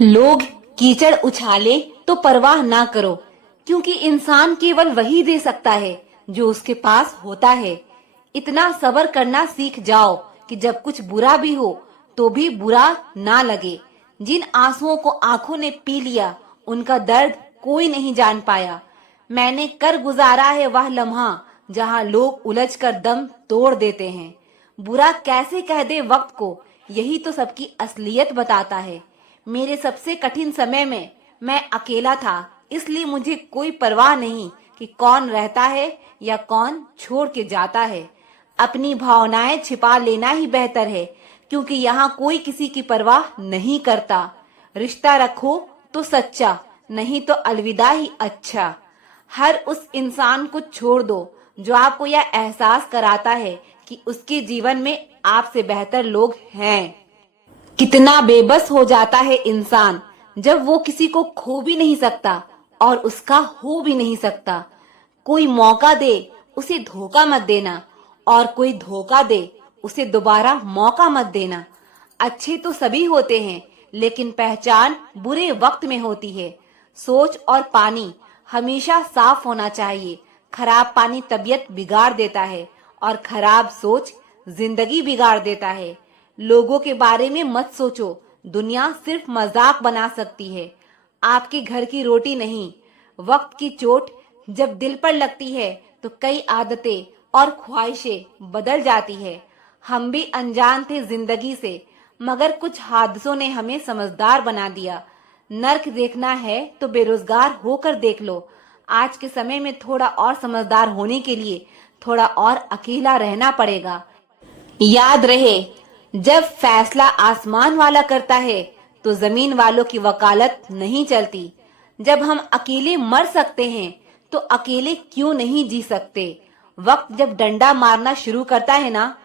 लोग कीचड़ उछाले तो परवाह ना करो, क्योंकि इंसान केवल वही दे सकता है जो उसके पास होता है। इतना सब्र करना सीख जाओ कि जब कुछ बुरा भी हो तो भी बुरा ना लगे। जिन आंसुओं को आंखों ने पी लिया, उनका दर्द कोई नहीं जान पाया। मैंने कर गुजारा है वह लम्हा जहां लोग उलझ कर दम तोड़ देते हैं। बुरा कैसे कह दे वक्त को, यही तो सबकी असलियत बताता है। मेरे सबसे कठिन समय में मैं अकेला था, इसलिए मुझे कोई परवाह नहीं कि कौन रहता है या कौन छोड़ के जाता है। अपनी भावनाएं छिपा लेना ही बेहतर है, क्योंकि यहाँ कोई किसी की परवाह नहीं करता। रिश्ता रखो तो सच्चा, नहीं तो अलविदा ही अच्छा। हर उस इंसान को छोड़ दो जो आपको यह एहसास कराता है कि उसके जीवन में आपसे बेहतर लोग हैं। कितना बेबस हो जाता है इंसान जब वो किसी को खो भी नहीं सकता और उसका हो भी नहीं सकता। कोई मौका दे, उसे धोखा मत देना, और कोई धोखा दे, उसे दोबारा मौका मत देना। अच्छे तो सभी होते हैं, लेकिन पहचान बुरे वक्त में होती है। सोच और पानी हमेशा साफ होना चाहिए। खराब पानी तबीयत बिगाड़ देता है और खराब सोच जिंदगी बिगाड़ देता है। लोगों के बारे में मत सोचो, दुनिया सिर्फ मजाक बना सकती है, आपके घर की रोटी नहीं। वक्त की चोट जब दिल पर लगती है तो कई आदतें और ख्वाहिशें बदल जाती है। हम भी अनजान थे जिंदगी से, मगर कुछ हादसों ने हमें समझदार बना दिया। नर्क देखना है तो बेरोजगार होकर देख लो। आज के समय में थोड़ा और समझदार होने के लिए थोड़ा और अकेला रहना पड़ेगा। याद रहे, जब फैसला आसमान वाला करता है तो जमीन वालों की वकालत नहीं चलती। जब हम अकेले मर सकते हैं तो अकेले क्यों नहीं जी सकते। वक्त जब डंडा मारना शुरू करता है ना,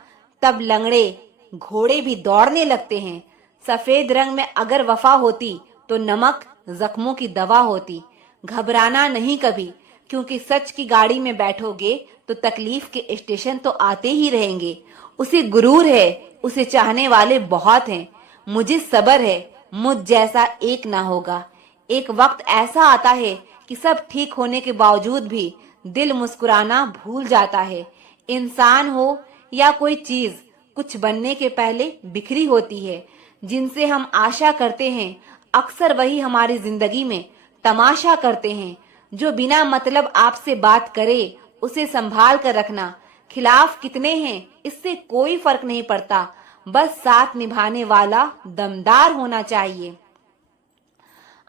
तब लंगड़े घोड़े भी दौड़ने लगते हैं। सफेद रंग में अगर वफा होती तो नमक जख्मों की दवा होती। घबराना नहीं कभी, क्योंकि सच की गाड़ी में बैठोगे तो तकलीफ के स्टेशन तो आते ही रहेंगे। उसे गुरूर है, उसे चाहने वाले बहुत हैं। मुझे सब्र है, मुझ जैसा एक ना होगा। एक वक्त ऐसा आता है कि सब ठीक होने के बावजूद भी दिल मुस्कुराना भूल जाता है। इंसान हो या कोई चीज, कुछ बनने के पहले बिखरी होती है। जिनसे हम आशा करते हैं, अक्सर वही हमारी जिंदगी में तमाशा करते हैं। जो बिना मतलब आपसे बात करे, उसे संभाल कर रखना। खिलाफ कितने हैं इससे कोई फर्क नहीं पड़ता, बस साथ निभाने वाला दमदार होना चाहिए।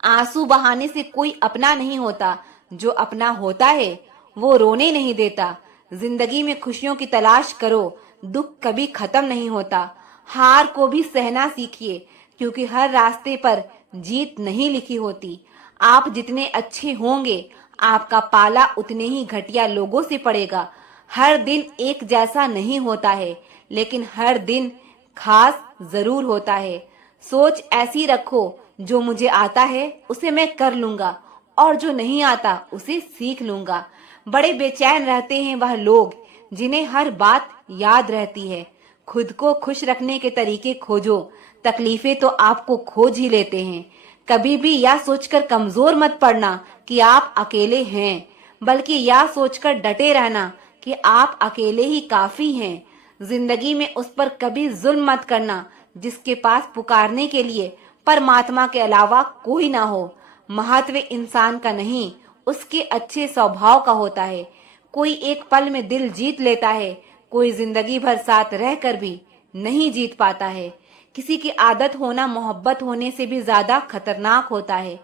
आंसू बहाने से कोई अपना नहीं होता, जो अपना होता है वो रोने नहीं देता। जिंदगी में खुशियों की तलाश करो, दुख कभी खत्म नहीं होता। हार को भी सहना सीखिए, क्योंकि हर रास्ते पर जीत नहीं लिखी होती। आप जितने अच्छे होंगे, आपका पाला उतने ही घटिया लोगों से पड़ेगा। हर दिन एक जैसा नहीं होता है, लेकिन हर दिन खास जरूर होता है। सोच ऐसी रखो, जो मुझे आता है उसे मैं कर लूंगा, और जो नहीं आता उसे सीख लूंगा। बड़े बेचैन रहते हैं वह लोग जिन्हें हर बात याद रहती है। खुद को खुश रखने के तरीके खोजो, तकलीफें तो आपको खोज ही लेते हैं। कभी भी यह सोचकर कमजोर मत पड़ना कि आप अकेले हैं, बल्कि यह सोचकर डटे रहना कि आप अकेले ही काफी हैं। जिंदगी में उस पर कभी जुल्म मत करना जिसके पास पुकारने के लिए परमात्मा के अलावा कोई ना हो। महत्व इंसान का नहीं, उसके अच्छे स्वभाव का होता है। कोई एक पल में दिल जीत लेता है, कोई जिंदगी भर साथ रहकर भी नहीं जीत पाता है। किसी की आदत होना मोहब्बत होने से भी ज्यादा खतरनाक होता है।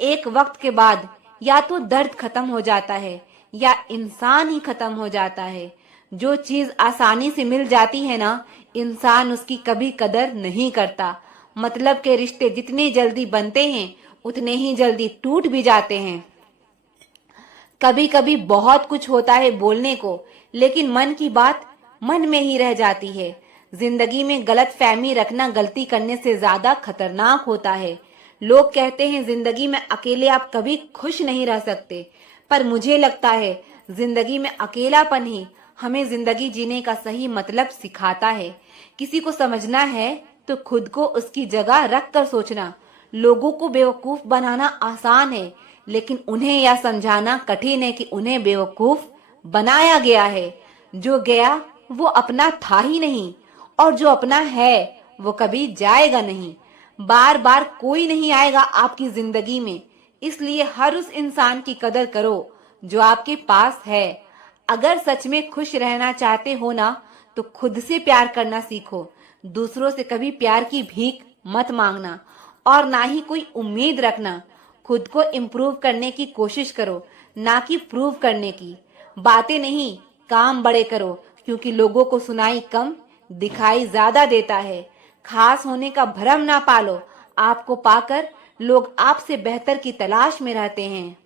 एक वक्त के बाद या तो दर्द खत्म हो जाता है या इंसान ही खत्म हो जाता है। जो चीज आसानी से मिल जाती है ना, इंसान उसकी कभी कदर नहीं करता। मतलब के रिश्ते जितने जल्दी बनते हैं, उतने ही जल्दी टूट भी जाते हैं। कभी कभी बहुत कुछ होता है बोलने को, लेकिन मन की बात मन में ही रह जाती है। जिंदगी में गलत फहमी रखना गलती करने से ज्यादा खतरनाक होता है। लोग कहते हैं जिंदगी में अकेले आप कभी खुश नहीं रह सकते, पर मुझे लगता है जिंदगी में अकेलापन ही हमें जिंदगी जीने का सही मतलब सिखाता है। किसी को समझना है तो खुद को उसकी जगह रख कर सोचना। लोगों को बेवकूफ बनाना आसान है, लेकिन उन्हें यह समझाना कठिन है कि उन्हें बेवकूफ बनाया गया है। जो गया वो अपना था ही नहीं, और जो अपना है वो कभी जाएगा नहीं। बार बार कोई नहीं आएगा आपकी जिंदगी में, इसलिए हर उस इंसान की कदर करो जो आपके पास है। अगर सच में खुश रहना चाहते हो ना, तो खुद से प्यार करना सीखो। दूसरों से कभी प्यार की भीख मत मांगना, और ना ही कोई उम्मीद रखना। खुद को इम्प्रूव करने की कोशिश करो, ना कि प्रूव करने की। बातें नहीं, काम बड़े करो, क्योंकि लोगों को सुनाई कम, दिखाई ज्यादा देता है। खास होने का भ्रम ना पालो, आपको पाकर लोग आपसे बेहतर की तलाश में रहते हैं।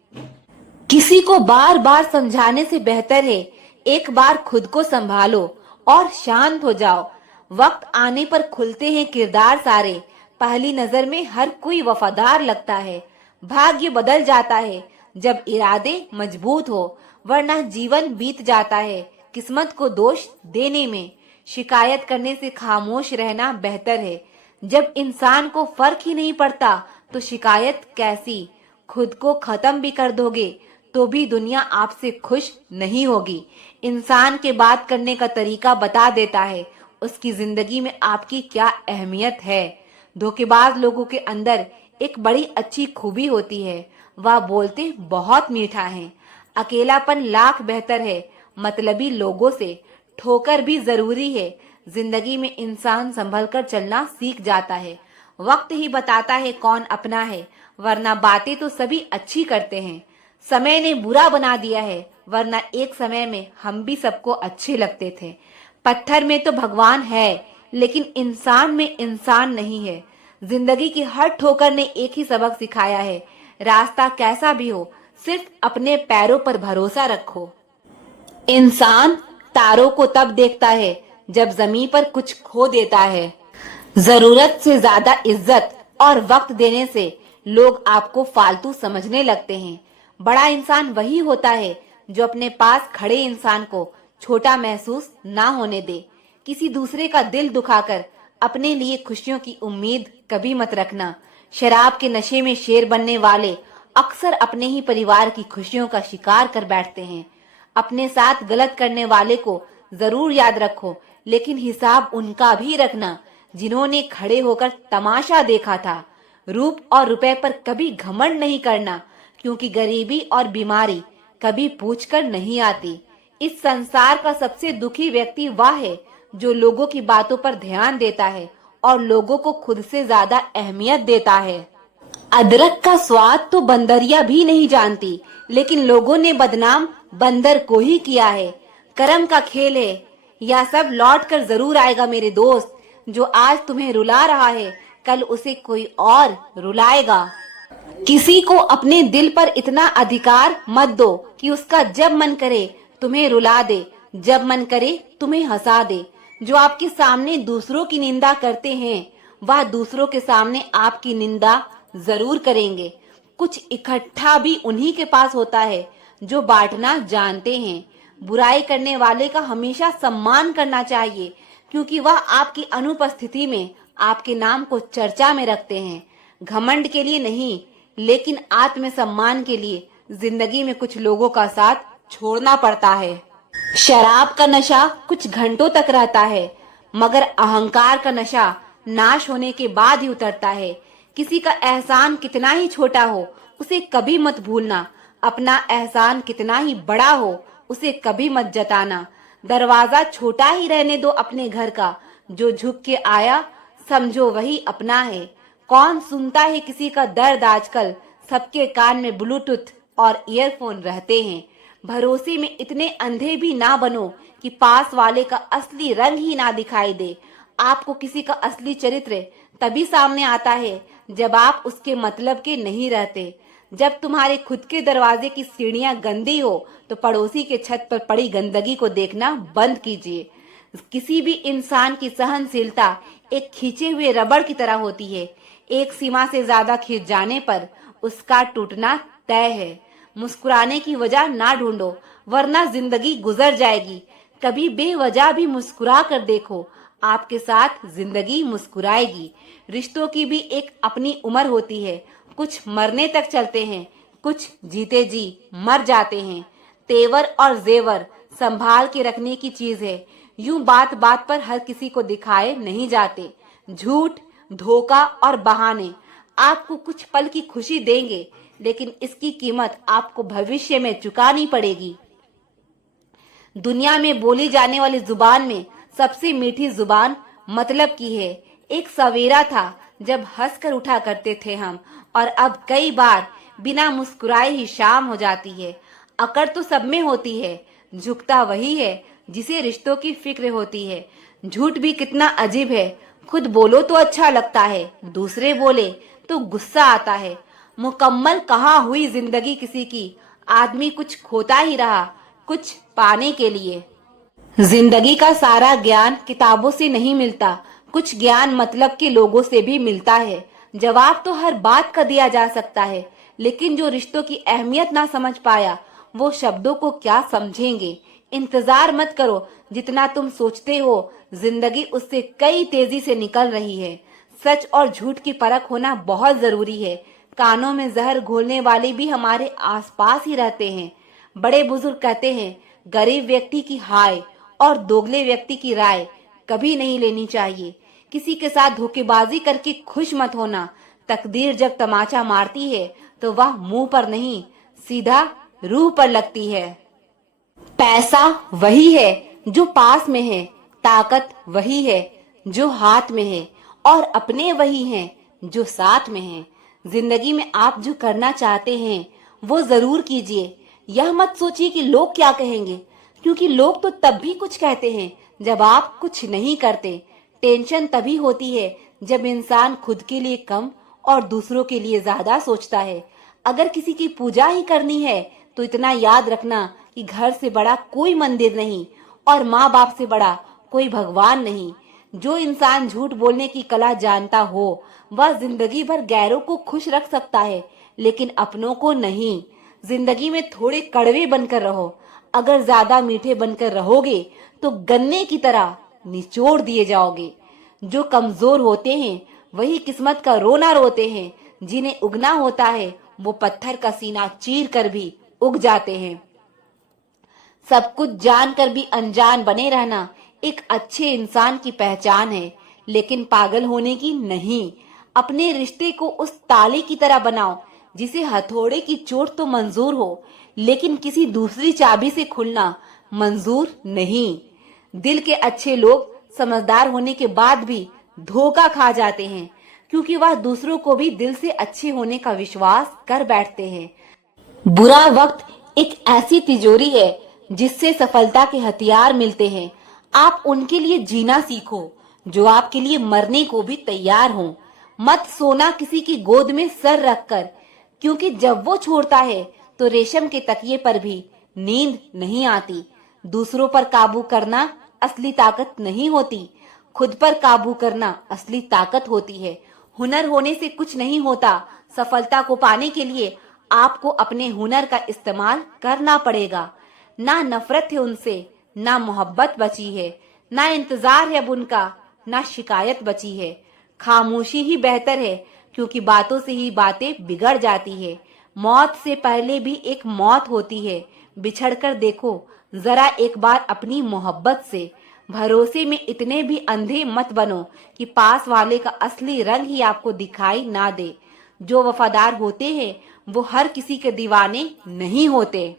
किसी को बार बार समझाने से बेहतर है एक बार खुद को संभालो और शांत हो जाओ। वक्त आने पर खुलते हैं किरदार सारे। पहली नजर में हर कोई वफादार लगता है। भाग्य बदल जाता है जब इरादे मजबूत हो, वरना जीवन बीत जाता है किस्मत को दोष देने में। शिकायत करने से खामोश रहना बेहतर है। जब इंसान को फर्क ही नहीं पड़ता तो शिकायत कैसी। खुद को खत्म भी कर दोगे तो भी दुनिया आपसे खुश नहीं होगी। इंसान के बात करने का तरीका बता देता है उसकी जिंदगी में आपकी क्या अहमियत है। धोखेबाज लोगों के अंदर एक बड़ी अच्छी खूबी होती है, वह बोलते बहुत मीठा है। अकेलापन लाख बेहतर है मतलबी लोगों से। ठोकर भी जरूरी है। जिंदगी में इंसान संभल कर चलना सीख जाता है। वक्त ही बताता है कौन अपना है, वरना बातें तो सभी अच्छी करते हैं। समय ने बुरा बना दिया है, वरना एक समय में हम भी सबको अच्छे लगते थे। पत्थर में तो भगवान है, लेकिन इंसान में इंसान नहीं है। जिंदगी की हर ठोकर ने एक ही सबक सिखाया है, रास्ता कैसा भी हो, सिर्फ अपने पैरों पर भरोसा रखो। इंसान तारों को तब देखता है जब जमीन पर कुछ खो देता है। जरूरत से ज्यादा इज्जत और वक्त देने से लोग आपको फालतू समझने लगते हैं। बड़ा इंसान वही होता है जो अपने पास खड़े इंसान को छोटा महसूस ना होने दे। किसी दूसरे का दिल दुखाकर अपने लिए खुशियों की उम्मीद कभी मत रखना। शराब के नशे में शेर बनने वाले अक्सर अपने ही परिवार की खुशियों का शिकार कर बैठते हैं। अपने साथ गलत करने वाले को जरूर याद रखो, लेकिन हिसाब उनका भी रखना जिन्होंने खड़े होकर तमाशा देखा था। रूप और रुपए पर कभी घमंड नहीं करना, क्योंकि गरीबी और बीमारी कभी पूछकर नहीं आती। इस संसार का सबसे दुखी व्यक्ति वह है जो लोगों की बातों पर ध्यान देता है और लोगों को खुद से ज्यादा अहमियत देता है। अदरक का स्वाद तो बंदरिया भी नहीं जानती, लेकिन लोगों ने बदनाम बंदर को ही किया है। कर्म का खेल है, यह सब लौट कर जरूर आएगा मेरे दोस्त। जो आज तुम्हें रुला रहा है, कल उसे कोई और रुलाएगा। किसी को अपने दिल पर इतना अधिकार मत दो कि उसका जब मन करे तुम्हें रुला दे, जब मन करे तुम्हें हंसा दे। जो आपके सामने दूसरों की निंदा करते हैं, वह दूसरों के सामने आपकी निंदा जरूर करेंगे। कुछ इकट्ठा भी उन्हीं के पास होता है जो बांटना जानते हैं। बुराई करने वाले का हमेशा सम्मान करना चाहिए, क्योंकि वह आपकी अनुपस्थिति में आपके नाम को चर्चा में रखते हैं। घमंड के लिए नहीं, लेकिन आत्मसम्मान के लिए जिंदगी में कुछ लोगों का साथ छोड़ना पड़ता है। शराब का नशा कुछ घंटों तक रहता है, मगर अहंकार का नशा नाश होने के बाद ही उतरता है। किसी का एहसान कितना ही छोटा हो, उसे कभी मत भूलना। अपना एहसान कितना ही बड़ा हो, उसे कभी मत जताना। दरवाजा छोटा ही रहने दो अपने घर का। जो झुक के आया समझो वही अपना है। कौन सुनता है किसी का दर्द आजकल? सबके कान में ब्लूटूथ और ईयरफोन रहते हैं। भरोसे में इतने अंधे भी ना बनो कि पास वाले का असली रंग ही ना दिखाई दे। आपको किसी का असली चरित्र तभी सामने आता है जब आप उसके मतलब के नहीं रहते। जब तुम्हारे खुद के दरवाजे की सीढ़ियां गंदी हो तो पड़ोसी के छत पर पड़ी गंदगी को देखना बंद कीजिए। किसी भी इंसान की सहनशीलता एक खींचे हुए रबड़ की तरह होती है। एक सीमा से ज्यादा खींच जाने पर उसका टूटना तय है। मुस्कुराने की वजह ना ढूंढो, वरना जिंदगी गुजर जाएगी। कभी बेवजह भी मुस्कुरा कर देखो, आपके साथ जिंदगी मुस्कुराएगी। रिश्तों की भी एक अपनी उम्र होती है, कुछ मरने तक चलते हैं, कुछ जीते जी मर जाते हैं। तेवर और जेवर संभाल के रखने की चीज है, यूं बात बात पर हर किसी को दिखाए नहीं जाते। झूठ, धोखा और बहाने आपको कुछ पल की खुशी देंगे, लेकिन इसकी कीमत आपको भविष्य में चुकानी पड़ेगी। दुनिया में बोली जाने वाली जुबान में सबसे मीठी जुबान मतलब की है। एक सवेरा था जब हंसकर उठा करते थे हम, और अब कई बार बिना मुस्कुराए ही शाम हो जाती है। अकड़ तो सब में होती है, झुकता वही है जिसे रिश्तों की फिक्र होती है। झूठ भी कितना अजीब है, खुद बोलो तो अच्छा लगता है, दूसरे बोले तो गुस्सा आता है। मुकम्मल कहाँ हुई जिंदगी किसी की, आदमी कुछ खोता ही रहा कुछ पाने के लिए। जिंदगी का सारा ज्ञान किताबों से नहीं मिलता, कुछ ज्ञान मतलब के लोगों से भी मिलता है। जवाब तो हर बात का दिया जा सकता है, लेकिन जो रिश्तों की अहमियत ना समझ पाया वो शब्दों को क्या समझेंगे। इंतजार मत करो, जितना तुम सोचते हो जिंदगी उससे कई तेजी से निकल रही है। सच और झूठ की परख होना बहुत जरूरी है। कानों में जहर घोलने वाले भी हमारे आसपास ही रहते हैं। बड़े बुजुर्ग कहते हैं, गरीब व्यक्ति की हाय और दोगले व्यक्ति की राय कभी नहीं लेनी चाहिए। किसी के साथ धोखेबाजी करके खुश मत होना। तकदीर जब तमाचा मारती है तो वह मुंह पर नहीं, सीधा रूह पर लगती है। पैसा वही है जो पास में है, ताकत वही है जो हाथ में है, और अपने वही हैं जो साथ में हैं। जिंदगी में आप जो करना चाहते हैं वो जरूर कीजिए। यह मत सोचिए कि लोग क्या कहेंगे, क्योंकि लोग तो तब भी कुछ कहते हैं जब आप कुछ नहीं करते। टेंशन तभी होती है जब इंसान खुद के लिए कम और दूसरों के लिए ज्यादा सोचता है। अगर किसी की पूजा ही करनी है तो इतना याद रखना कि घर से बड़ा कोई मंदिर नहीं और माँ बाप से बड़ा कोई भगवान नहीं। जो इंसान झूठ बोलने की कला जानता हो वह जिंदगी भर गैरों को खुश रख सकता है, लेकिन अपनों को नहीं। जिंदगी में थोड़े कड़वे बनकर रहो। अगर ज्यादा मीठे बनकर रहोगे तो गन्ने की तरह निचोड़ दिए जाओगे। जो कमजोर होते हैं वही किस्मत का रोना रोते हैं। जिन्हें उगना होता है वो पत्थर का सीना चीर कर भी उग जाते हैं। सब कुछ जानकर भी अनजान बने रहना एक अच्छे इंसान की पहचान है, लेकिन पागल होने की नहीं। अपने रिश्ते को उस ताले की तरह बनाओ जिसे हथौड़े की चोट तो मंजूर हो, लेकिन किसी दूसरी चाबी से खुलना मंजूर नहीं। दिल के अच्छे लोग समझदार होने के बाद भी धोखा खा जाते हैं, क्योंकि वह दूसरों को भी दिल से अच्छे होने का विश्वास कर बैठते हैं। बुरा वक्त एक ऐसी तिजोरी है जिससे सफलता के हथियार मिलते हैं। आप उनके लिए जीना सीखो जो आपके लिए मरने को भी तैयार हो। मत सोना किसी की गोद में सर रखकर, क्योंकि जब वो छोड़ता है तो रेशम के तकिए पर भी नींद नहीं आती। दूसरों पर काबू करना असली ताकत नहीं होती, खुद पर काबू करना असली ताकत होती है। हुनर होने से कुछ नहीं होता। सफलता को पाने के लिए आपको अपने हुनर का इस्तेमाल करना पड़ेगा। ना नफरत है उनसे, ना मोहब्बत बची है, ना इंतजार है अब उनका, ना शिकायत बची है। खामोशी ही बेहतर है, क्योंकि बातों से ही बातें बिगड़ जाती है। मौत से पहले भी एक मौत होती है। बिछड़कर देखो जरा एक बार अपनी मोहब्बत से। भरोसे में इतने भी अंधे मत बनो कि पास वाले का असली रंग ही आपको दिखाई ना दे। जो वफादार होते हैं वो हर किसी के दीवाने नहीं होते।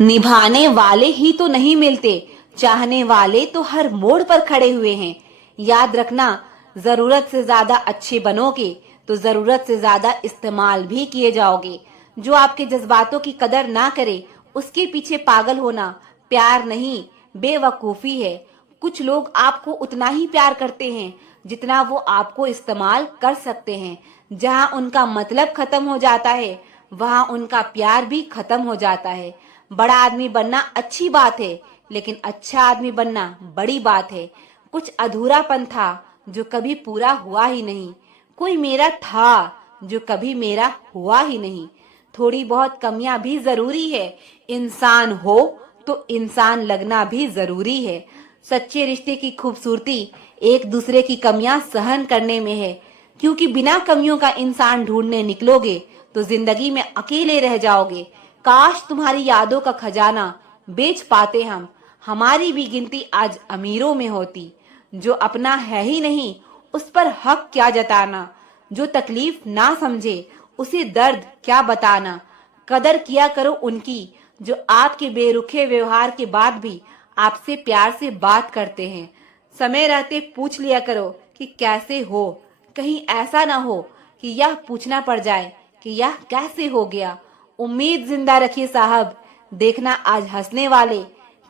निभाने वाले ही तो नहीं मिलते, चाहने वाले तो हर मोड़ पर खड़े हुए हैं। याद रखना, जरूरत से ज्यादा अच्छे बनोगे तो जरूरत से ज्यादा इस्तेमाल भी किए जाओगे। जो आपके जज्बातों की कदर ना करे उसके पीछे पागल होना प्यार नहीं, बेवकूफी है। कुछ लोग आपको उतना ही प्यार करते हैं जितना वो आपको इस्तेमाल कर सकते हैं। जहां उनका मतलब खत्म हो जाता है वहां उनका प्यार भी खत्म हो जाता है। बड़ा आदमी बनना अच्छी बात है, लेकिन अच्छा आदमी बनना बड़ी बात है। कुछ अधूरापन था जो कभी पूरा हुआ ही नहीं। कोई मेरा था जो कभी मेरा हुआ ही नहीं। थोड़ी बहुत कमियां भी जरूरी है। इंसान हो तो इंसान लगना भी जरूरी है। सच्चे रिश्ते की खूबसूरती एक दूसरे की कमियां सहन करने में है, क्योंकि बिना कमियों का इंसान ढूंढने निकलोगे तो जिंदगी में अकेले रह जाओगे। काश तुम्हारी यादों का खजाना बेच पाते हम, हमारी भी गिनती आज अमीरों में होती। जो अपना है ही नहीं उस पर हक क्या जताना, जो तकलीफ ना समझे उसे दर्द क्या बताना। कदर किया करो उनकी जो आपके बेरुखे व्यवहार के बाद भी आपसे प्यार से बात करते हैं। समय रहते पूछ लिया करो कि कैसे हो, कहीं ऐसा ना हो कि यह पूछना पड़ जाए कि यह कैसे हो गया। उम्मीद जिंदा रखिए साहब, देखना आज हंसने वाले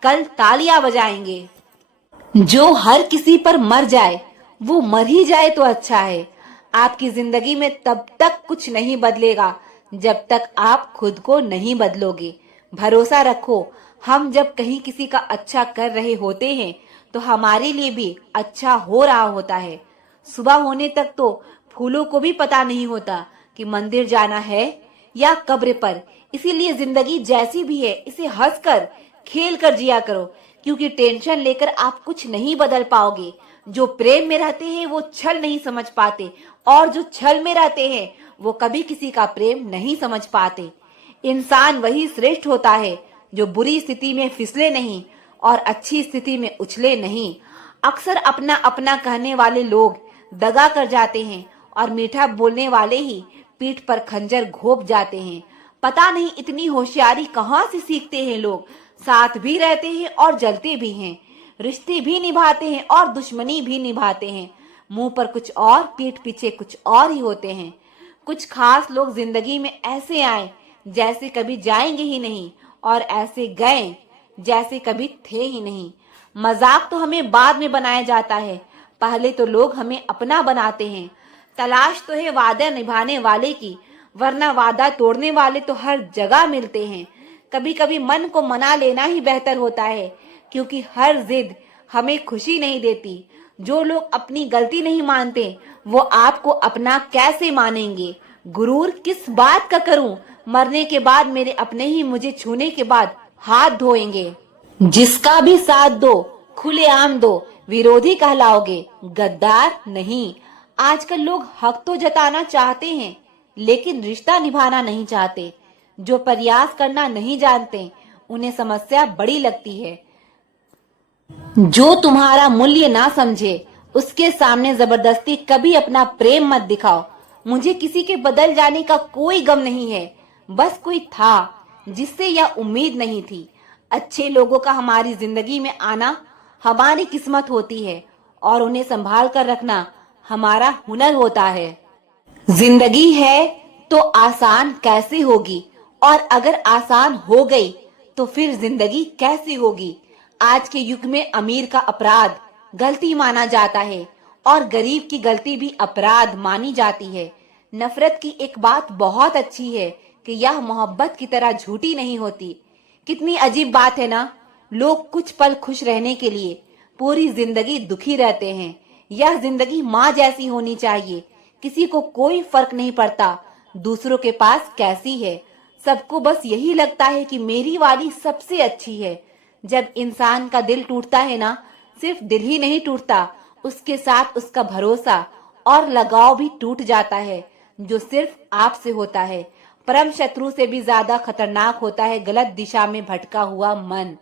कल तालियां बजाएंगे। जो हर किसी पर मर जाए वो मर ही जाए तो अच्छा है। आपकी जिंदगी में तब तक कुछ नहीं बदलेगा जब तक आप खुद को नहीं बदलोगे। भरोसा रखो, हम जब कहीं किसी का अच्छा कर रहे होते हैं तो हमारे लिए भी अच्छा हो रहा होता है। सुबह होने तक तो फूलों को भी पता नहीं होता कि मंदिर जाना है या कब्र पर। इसीलिए जिंदगी जैसी भी है इसे हंसकर खेल कर जिया करो, क्योंकि टेंशन लेकर आप कुछ नहीं बदल पाओगे। जो प्रेम में रहते हैं वो छल नहीं समझ पाते, और जो छल में रहते हैं वो कभी किसी का प्रेम नहीं समझ पाते। इंसान वही श्रेष्ठ होता है जो बुरी स्थिति में फिसले नहीं और अच्छी स्थिति में उछले नहीं। अक्सर अपना अपना कहने वाले लोग दगा कर जाते हैं और मीठा बोलने वाले ही पीठ पर खंजर घोंप जाते हैं। पता नहीं इतनी होशियारी कहाँ से सीखते हैं लोग। साथ भी रहते हैं और जलते भी हैं, रिश्ते भी निभाते हैं और दुश्मनी भी निभाते हैं। मुंह पर कुछ और पीठ पीछे कुछ और ही होते हैं। कुछ खास लोग जिंदगी में ऐसे आए जैसे कभी जाएंगे ही नहीं, और ऐसे गए जैसे कभी थे ही नहीं। मजाक तो हमें बाद में बनाया जाता है, पहले तो लोग हमें अपना बनाते हैं। तलाश तो है वादा निभाने वाले की, वरना वादा तोड़ने वाले तो हर जगह मिलते हैं। कभी कभी मन को मना लेना ही बेहतर होता है, क्योंकि हर जिद हमें खुशी नहीं देती। जो लोग अपनी गलती नहीं मानते वो आपको अपना कैसे मानेंगे। गुरूर किस बात का करूं, मरने के बाद मेरे अपने ही मुझे छूने के बाद हाथ धोएंगे। जिसका भी साथ दो खुलेआम दो, विरोधी कहलाओगे गद्दार नहीं। आजकल लोग हक तो जताना चाहते हैं लेकिन रिश्ता निभाना नहीं चाहते। जो प्रयास करना नहीं जानते उन्हें समस्या बड़ी लगती है। जो तुम्हारा मूल्य ना समझे उसके सामने जबरदस्ती कभी अपना प्रेम मत दिखाओ। मुझे किसी के बदल जाने का कोई गम नहीं है, बस कोई था जिससे यह उम्मीद नहीं थी। अच्छे लोगों का हमारी जिंदगी में आना हमारी किस्मत होती है, और उन्हें संभाल कर रखना हमारा हुनर होता है। जिंदगी है तो आसान कैसे होगी, और अगर आसान हो गई तो फिर जिंदगी कैसी होगी। आज के युग में अमीर का अपराध गलती माना जाता है और गरीब की गलती भी अपराध मानी जाती है। नफरत की एक बात बहुत अच्छी है कि यह मोहब्बत की तरह झूठी नहीं होती। कितनी अजीब बात है ना, लोग कुछ पल खुश रहने के लिए पूरी जिंदगी दुखी रहते हैं। यह जिंदगी माँ जैसी होनी चाहिए, किसी को कोई फर्क नहीं पड़ता दूसरों के पास कैसी है। सबको बस यही लगता है कि मेरी वाली सबसे अच्छी है। जब इंसान का दिल टूटता है ना, सिर्फ दिल ही नहीं टूटता, उसके साथ उसका भरोसा और लगाव भी टूट जाता है, जो सिर्फ आपसे होता है। परम शत्रु से भी ज्यादा खतरनाक होता है गलत दिशा में भटका हुआ मन।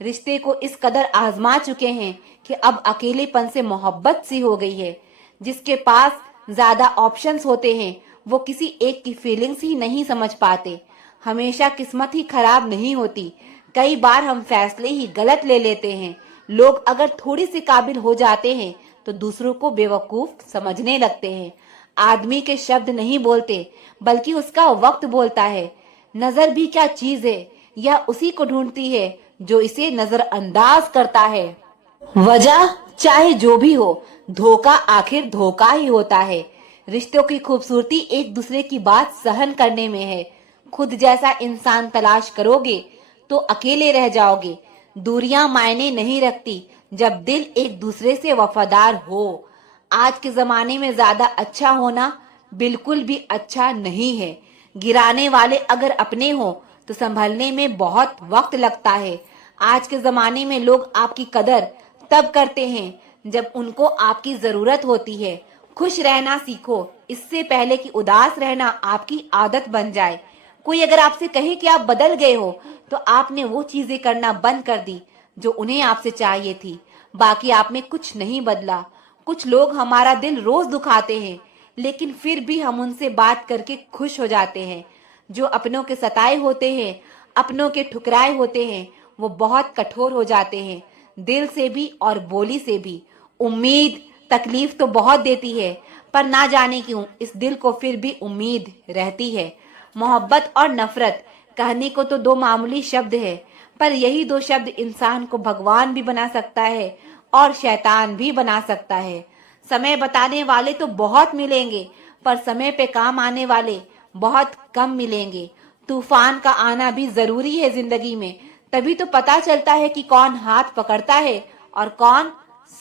रिश्ते को इस कदर आजमा चुके हैं कि अब अकेलेपन से मोहब्बत सी हो गई है। जिसके पास ज्यादा ऑप्शंस होते हैं वो किसी एक की फीलिंग्स ही नहीं समझ पाते। हमेशा किस्मत ही खराब नहीं होती, कई बार हम फैसले ही गलत ले लेते हैं। लोग अगर थोड़ी सी काबिल हो जाते हैं तो दूसरों को बेवकूफ समझने लगते हैं। आदमी के शब्द नहीं बोलते बल्कि उसका वक्त बोलता है। नजर भी क्या चीज है, यह उसी को ढूंढती है जो इसे नजरअंदाज करता है। वजह चाहे जो भी हो, धोखा आखिर धोखा ही होता है। रिश्तों की खूबसूरती एक दूसरे की बात सहन करने में है। खुद जैसा इंसान तलाश करोगे तो अकेले रह जाओगे। दूरियां मायने नहीं रखती जब दिल एक दूसरे से वफादार हो। आज के जमाने में ज्यादा अच्छा होना बिल्कुल भी अच्छा नहीं है। गिराने वाले अगर अपने हो तो संभलने में बहुत वक्त लगता है। आज के जमाने में लोग आपकी कदर तब करते हैं जब उनको आपकी जरूरत होती है। खुश रहना सीखो, इससे पहले कि उदास रहना आपकी आदत बन जाए। कोई अगर आपसे कहे कि आप बदल गए हो, तो आपने वो चीजें करना बंद कर दी जो उन्हें आपसे चाहिए थी। बाकी आप में कुछ नहीं बदला। कुछ लोग हमारा दिल रोज दुखाते हैं, लेकिन फिर भी हम उनसे बात करके खुश हो जाते हैं। जो अपनों के सताए होते हैं, अपनों के ठुकराए होते हैं, वो बहुत कठोर हो जाते हैं, दिल से भी और बोली से भी। उम्मीद तकलीफ तो बहुत देती है, पर ना जाने क्यों इस दिल को फिर भी उम्मीद रहती है। मोहब्बत और नफरत कहने को तो दो मामूली शब्द है, पर यही दो शब्द इंसान को भगवान भी बना सकता है और शैतान भी बना सकता है। समय बताने वाले तो बहुत मिलेंगे, पर समय पे काम आने वाले बहुत कम मिलेंगे। तूफान का आना भी जरूरी है जिंदगी में, तभी तो पता चलता है कि कौन हाथ पकड़ता है और कौन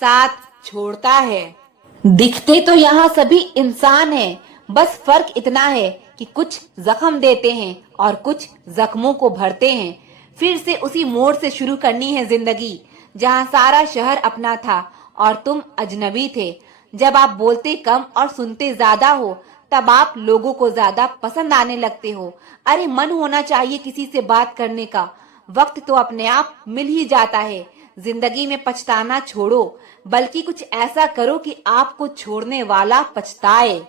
साथ छोड़ता है। दिखते तो यहाँ सभी इंसान हैं, बस फर्क इतना है कि कुछ जख्म देते हैं और कुछ जख्मों को भरते हैं। फिर से उसी मोड़ से शुरू करनी है जिंदगी, जहाँ सारा शहर अपना था और तुम अजनबी थे। जब आप बोलते कम और सुनते ज्यादा हो, तब आप लोगों को ज्यादा पसंद आने लगते हो। अरे मन होना चाहिए किसी से बात करने का, वक्त तो अपने आप मिल ही जाता है। जिंदगी में पछताना छोड़ो, बल्कि कुछ ऐसा करो कि आपको छोड़ने वाला पछताए।